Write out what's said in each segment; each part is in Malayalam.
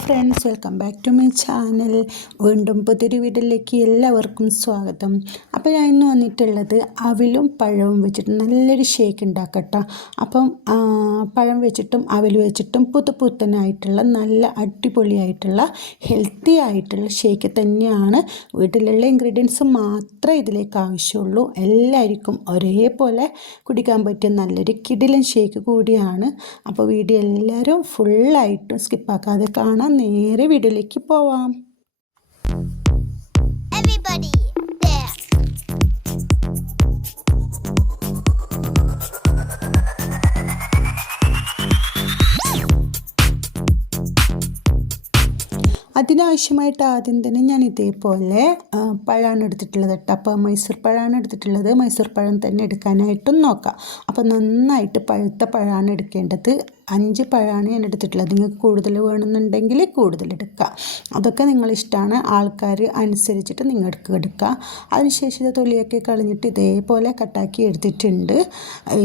Friends welcome back to my channel. വീണ്ടും പുതിയൊരു വീട്ടിലേക്ക് എല്ലാവർക്കും സ്വാഗതം. അപ്പോൾ ഞാൻ ഇന്ന് വന്നിട്ടുള്ളത് അവിലും പഴവും വെച്ചിട്ട് നല്ലൊരു ഷേക്ക് ഉണ്ടാക്കട്ടോ. അപ്പം പഴം വെച്ചിട്ടും അവിൽ വെച്ചിട്ടും പുതുപുത്തനായിട്ടുള്ള നല്ല അടിപൊളിയായിട്ടുള്ള ഹെൽത്തി ആയിട്ടുള്ള ഷേക്ക് തന്നെയാണ്. വീട്ടിലുള്ള ഇൻഗ്രീഡിയൻസ് മാത്രമേ ഇതിലേക്ക് ആവശ്യമുള്ളൂ. എല്ലാവർക്കും ഒരേപോലെ കുടിക്കാൻ പറ്റിയ നല്ലൊരു കിടിലൻ ഷേക്ക് കൂടിയാണ്. അപ്പോൾ വീഡിയോ എല്ലാവരും ഫുള്ളായിട്ടും സ്കിപ്പാക്കാതെ കാണാൻ നേരെ വീട്ടിലേക്ക് പോവാം. അതിനാവശ്യമായിട്ട് ആദ്യം തന്നെ ഞാൻ ഇതേപോലെ പഴമാണ് എടുത്തിട്ടുള്ളത് കേട്ടോ അപ്പോൾ മൈസൂർ പഴമാണ് എടുത്തിട്ടുള്ളത്. മൈസൂർ പഴം തന്നെ എടുക്കാനായിട്ടും നോക്കാം. അപ്പോൾ നന്നായിട്ട് പഴുത്ത പഴമാണ് എടുക്കേണ്ടത്. അഞ്ച് പഴമാണ് ഞാൻ എടുത്തിട്ടുള്ളത്. നിങ്ങൾക്ക് കൂടുതൽ വേണമെന്നുണ്ടെങ്കിൽ കൂടുതൽ എടുക്കുക അതൊക്കെ നിങ്ങളിഷ്ടമാണ്. ആൾക്കാർ അനുസരിച്ചിട്ട് നിങ്ങൾക്ക് എടുക്കുക അതിനുശേഷം ഇത് തൊലിയൊക്കെ കളഞ്ഞിട്ട് ഇതേപോലെ കട്ടാക്കി എടുത്തിട്ടുണ്ട്.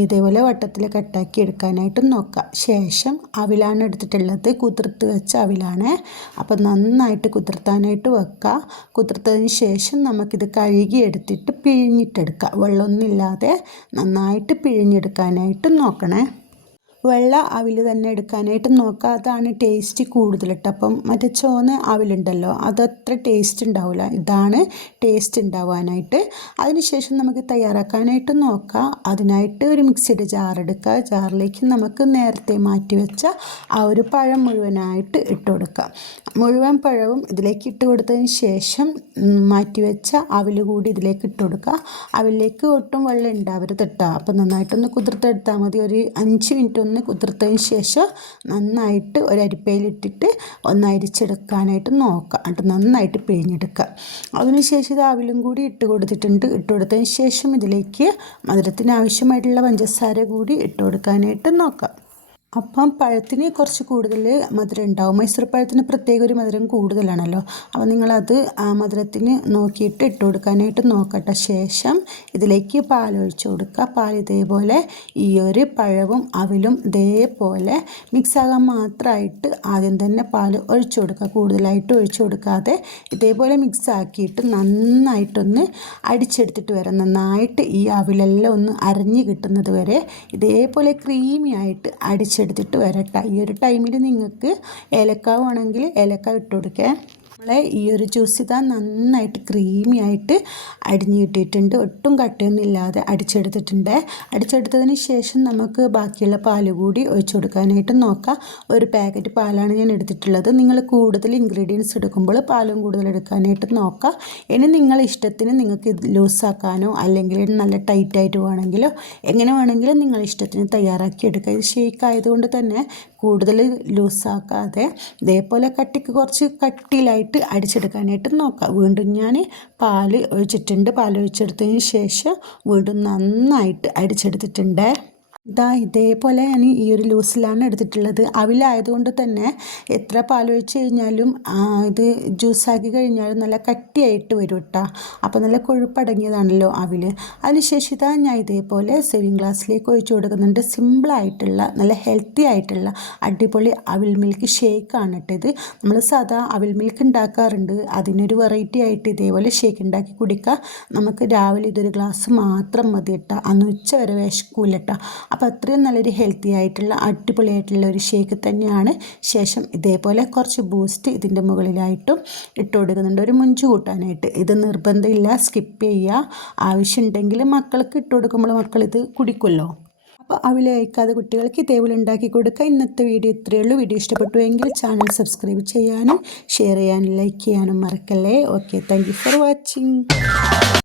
ഇതേപോലെ വട്ടത്തിൽ കട്ടാക്കി എടുക്കാനായിട്ടും നോക്കുക ശേഷം അവിലാണ് എടുത്തിട്ടുള്ളത്. കുതിർത്ത് വെച്ച അവിലാണ്. അപ്പോൾ നന്നായിട്ട് കുതിർത്താനായിട്ട് വെക്കുക കുതിർത്തതിന് ശേഷം നമുക്കിത് കഴുകി എടുത്തിട്ട് പിഴിഞ്ഞിട്ടെടുക്കുക വെള്ളമൊന്നുമില്ലാതെ നന്നായിട്ട് പിഴിഞ്ഞെടുക്കാനായിട്ട് നോക്കണേ. വെള്ള അവിൽ തന്നെ എടുക്കാനായിട്ട് നോക്കുക. അതാണ് ടേസ്റ്റ് കൂടുതൽ കേട്ടോ അപ്പം മറ്റേ ചോന്ന അവിലുണ്ടല്ലോ അതത്ര ടേസ്റ്റ് ഉണ്ടാവില്ല ഇതാണ് ടേസ്റ്റ് ഉണ്ടാവാനായിട്ട്. അതിനുശേഷം നമുക്ക് തയ്യാറാക്കാനായിട്ട് നോക്കാം. അതിനായിട്ട് ഒരു മിക്സിയുടെ ജാറെടുക്കുക ജാറിലേക്ക് നമുക്ക് നേരത്തെ മാറ്റി വെച്ച ആ ഒരു പഴം മുഴുവനായിട്ട് ഇട്ട് കൊടുക്കാം മുഴുവൻ പഴവും ഇതിലേക്ക് ഇട്ട് കൊടുത്തതിന് ശേഷം മാറ്റി വെച്ച അവിൽ കൂടി ഇതിലേക്ക് ഇട്ട് കൊടുക്കുക. അവിലേക്ക് ഒട്ടും വെള്ളം ഉണ്ടാവരുത് കേട്ടോ അപ്പം നന്നായിട്ടൊന്ന് കുതിർത്തെടുത്താൽ മതി. ഒരു അഞ്ച് മിനിറ്റ് ഒന്ന് കുതിർത്തതിന് ശേഷം നന്നായിട്ട് ഒരു അരിപ്പയിലിട്ടിട്ട് ഒന്ന് അരിച്ചെടുക്കാനായിട്ട് നോക്കുക. എന്നിട്ട് നന്നായിട്ട് പിഴിഞ്ഞെടുക്കുക. അതിനുശേഷം ഇത് ആവിലും കൂടി ഇട്ട് കൊടുത്തിട്ടുണ്ട്. ഇട്ട് കൊടുത്തതിന് ശേഷം ഇതിലേക്ക് മധുരത്തിന് ആവശ്യമായിട്ടുള്ള പഞ്ചസാര കൂടി ഇട്ട് കൊടുക്കാനായിട്ട് നോക്കാം അപ്പം പഴത്തിന് കുറച്ച് കൂടുതൽ മധുരം ഉണ്ടാവും. മൈസൂർ പഴത്തിന് പ്രത്യേക ഒരു മധുരം കൂടുതലാണല്ലോ. അപ്പോൾ നിങ്ങളത് ആ മധുരത്തിന് നോക്കിയിട്ട് ഇട്ട് കൊടുക്കാനായിട്ട് നോക്കട്ടെ. ശേഷം ഇതിലേക്ക് പാൽ ഒഴിച്ച് കൊടുക്കുക. പാൽ ഇതേപോലെ ഈ ഒരു പഴവും അവിലും ഇതേപോലെ മിക്സാകാൻ മാത്രമായിട്ട് ആദ്യം തന്നെ പാൽ ഒഴിച്ച് കൊടുക്കുക. കൂടുതലായിട്ട് ഒഴിച്ചു കൊടുക്കാതെ ഇതേപോലെ മിക്സ് ആക്കിയിട്ട് നന്നായിട്ടൊന്ന് അടിച്ചെടുത്തിട്ട് വരാം. നന്നായിട്ട് ഈ അവിലെല്ലാം ഒന്ന് അരഞ്ഞ് കിട്ടുന്നത് വരെ ഇതേപോലെ ക്രീമി ആയിട്ട് അടിച്ചെടുത്തിട്ട് വരട്ടെ. ഈ ഒരു ടൈമിൽ നിങ്ങൾക്ക് ഏലക്ക വേണമെങ്കിൽ ഏലക്ക ഇട്ട് കൊടുക്കേ. നമ്മളെ ഈ ഒരു ജ്യൂസ് ഇതാ നന്നായിട്ട് ക്രീമി ആയിട്ട് അടിഞ്ഞു കിട്ടിയിട്ടുണ്ട് ഒട്ടും കട്ടയൊന്നുമില്ലാതെ അടിച്ചെടുത്തിട്ടുണ്ട്. അടിച്ചെടുത്തതിന് ശേഷം നമുക്ക് ബാക്കിയുള്ള പാൽ കൂടി ഒഴിച്ചു കൊടുക്കാനായിട്ട് നോക്കാം. ഒരു പാക്കറ്റ് പാലാണ് ഞാൻ എടുത്തിട്ടുള്ളത്. നിങ്ങൾ കൂടുതൽ ഇൻഗ്രീഡിയൻസ് എടുക്കുമ്പോൾ പാലും കൂടുതൽ എടുക്കാനായിട്ട് നോക്കാം. ഇനി നിങ്ങൾ ഇഷ്ടത്തിന് നിങ്ങൾക്ക് ഇത് ലൂസാക്കാനോ അല്ലെങ്കിൽ നല്ല ടൈറ്റായിട്ട് വേണമെങ്കിലോ എങ്ങനെ വേണമെങ്കിലും നിങ്ങൾ ഇഷ്ടത്തിന് തയ്യാറാക്കി എടുക്കുക ഇത് ഷേക്ക് ആയതുകൊണ്ട് തന്നെ കൂടുതൽ ലൂസാക്കാതെ ഇതേപോലെ കട്ടിക്ക് കുറച്ച് കട്ടിയിലായിട്ട് അടിച്ചെടുക്കാനായിട്ട് നോക്കാം. വീണ്ടും ഞാൻ പാൽ ഒഴിച്ചിട്ടുണ്ട്. പാൽ ഒഴിച്ചെടുത്തതിന് ശേഷം വീണ്ടും നന്നായിട്ട് അടിച്ചെടുത്തിട്ടുണ്ട്. ഇതാ ഇതേപോലെ ഞാൻ ഈ ഒരു ലൂസിലാണ് എടുത്തിട്ടുള്ളത്. അവിലായതുകൊണ്ട് തന്നെ എത്ര പാലൊഴിച്ച് കഴിഞ്ഞാലും ഇത് ജ്യൂസാക്കി കഴിഞ്ഞാലും നല്ല കട്ടിയായിട്ട് വരും കേട്ടോ അപ്പോൾ നല്ല കൊഴുപ്പടങ്ങിയതാണല്ലോ അവിൽ അതിനുശേഷം ഇതാ ഞാൻ ഇതേപോലെ സെവിങ് ഗ്ലാസ്സിലേക്ക് ഒഴിച്ചു കൊടുക്കുന്നുണ്ട്. സിമ്പിളായിട്ടുള്ള നല്ല ഹെൽത്തി ആയിട്ടുള്ള അടിപൊളി അവിൽ മിൽക്ക് ഷേക്കാണ് കേട്ടോ ഇത്. നമ്മൾ സാധാ അവിൽ മിൽക്ക് ഉണ്ടാക്കാറുണ്ട്. അതിനൊരു വെറൈറ്റി ആയിട്ട് ഇതേപോലെ ഷേക്ക് ഉണ്ടാക്കി കുടിക്കുക നമുക്ക് രാവിലെ ഇതൊരു ഗ്ലാസ് മാത്രം മതി കേട്ടോ അന്ന് ഉച്ച വരെ വിശക്കൂല കേട്ടോ അപ്പോൾ അത്രയും നല്ലൊരു ഹെൽത്തി ആയിട്ടുള്ള അടിപൊളിയായിട്ടുള്ള ഒരു ഷേക്ക് തന്നെയാണ്. ശേഷം ഇതേപോലെ കുറച്ച് ബൂസ്റ്റ് ഇതിന്റെ മുകളിലായിട്ടും ഇട്ട് കൊടുക്കുന്നുണ്ട്. ഒരു മുഞ്ചു കൂട്ടാനായിട്ട്. ഇത് നിർബന്ധമില്ല സ്കിപ്പ് ചെയ്യുക. ആവശ്യമുണ്ടെങ്കിൽ മക്കൾക്ക് ഇട്ട് കൊടുക്കുമ്പോൾ മക്കൾ ഇത് കുടിക്കുമല്ലോ. അപ്പോൾ അവലെ അയക്കാതെ കുട്ടികൾക്ക് ഇതേപോലെ ഉണ്ടാക്കി കൊടുക്കുക. ഇന്നത്തെ വീഡിയോ ഇത്രയേ ഉള്ളൂ. വീഡിയോ ഇഷ്ടപ്പെട്ടു എങ്കിൽ ചാനൽ സബ്സ്ക്രൈബ് ചെയ്യാനും ഷെയർ ചെയ്യാനും ലൈക്ക് ചെയ്യാനും മറക്കല്ലേ. Okay thank for watching